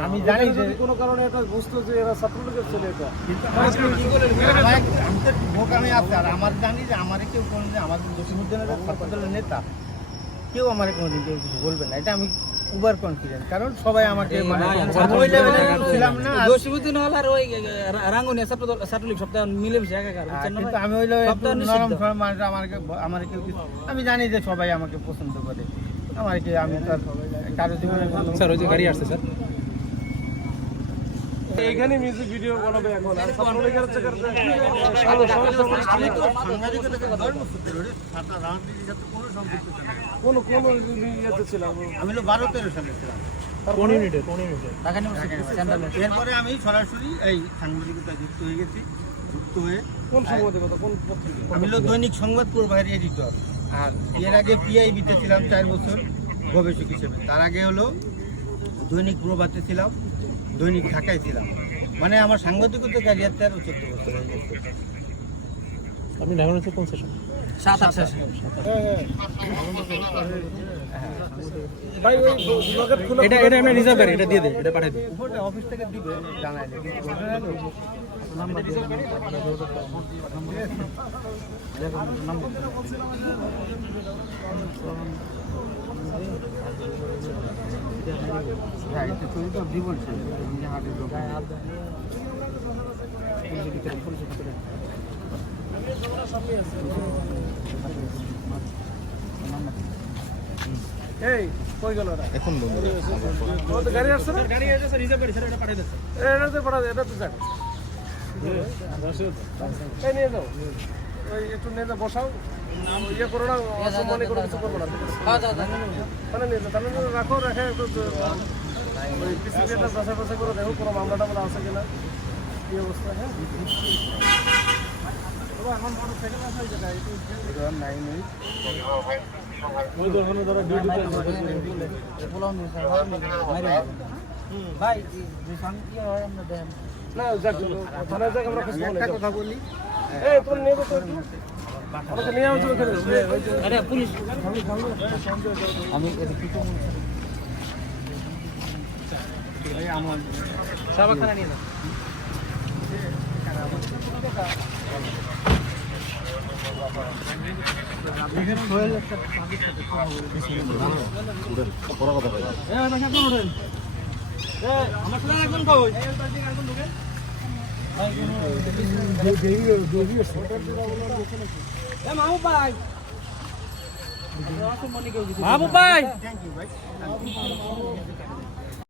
আমি জানি যে কোনো কারণে এটা বুঝতো যে এরা ছাত্রলীগের ছেলে এটা। আমি আছে। আর আমার জানি যে আমার কেউ কোনোদিন আমাদের জসিমুদ্দিনের ছাত্র নেতা কেউ আমার কোনোদিন কেউ কিছু বলবে না। এটা আমি উবার কনফিডেন্ট কারণ সবাই আমাকে মানে ওই লেভেলে ছিলাম না। আর- জসিমুদ্দিন হল আর ওই রাঙ্গুনিয়া ছাত্র- ছাত্রলীগ সপ্তাহ মিলেমিশে একাকার আর বুঝছেন না কিন্তু আমি নরম আমাকে আমার কেউ আমি জানি যে সবাই আমাকে পছন্দ করে। আমার কি আমি তো আর কারও জীবনে স্যার ওই যে গাড়ি আসছে স্যার। এইখানে মিউজিক ভিডিও বানাবে এখন আর ছাত্রলীগের চেকার সালো সমস্যা কোন কোন ইয়েতে ছিলাম। আমি হলো বারো তেরো সালে ছিলাম। কোন ইউনিটে কোন ইউনিটে ঢাকা ইউনিভার্সিটি, সেন্ট্রাল ইউনিভার্সিটি। এরপরে আমি সরাসরি এই সাংবাদিকতা যুক্ত হয়ে গেছি যুক্ত হয়ে কোন সাংবাদিকতা? কোন পত্রিকা? আমি দৈনিক সংবাদ প্রবাহের এডিটর আর এর আগে পিআইবিতে ছিলাম চার বছর গবেষক হিসেবে। তার আগে হলো দৈনিক প্রভাতে ছিলাম দৈনিক ঢাকায় ছিলাম। মানে আমার সাংবাদিকতা ক্যারিয়ার তেরো চোদ্দ বছর হয়ে গেছে। আপনি ঢাকা কোন সেশন সাত আট খুলে এটা এটা আমরা রিজার্ভ এটা দিয়ে দেন এটা পাঠিয়ে অফিস থেকে দিবে জানাইলে এই কই গেল ওরা? এখন তো গাড়ি আসছে না? গাড়ি আছে রিজার্ভ গাড়ি স্যার এটা পাঠিয়ে দিন এটা তো পড়া এটা তো এই নিয়ে যাও। ওই একটু নিয়ে যাও বসাও। ইয়ে করো না অসম্মানি করে কিছু করব না। হ্যাঁ, যাও, যাও। তাহলে নিয়ে যাও তাহলে রাখো রেখে একটু ওই পিসিবিটা যাচাই বাছাই করে দেখো কোনো মামলা টামলা আছে কিনা। কি অবস্থা হ্যাঁ? যাও। ভাই না যাক থানায় যাক আমরা খুঁজবো একটা কথা বলি। এই তোর নিয়ে তো আমাকে নিয়ে আসো ওখানে? আরে পুলিশ। আমি এটা কিছু ভাই আমার সাবাখানা নিয়ে যাও এখানে সোহেল একটা মাহবুব ভাই মাহবুব ভাই থ্যাংক ইউ ভাই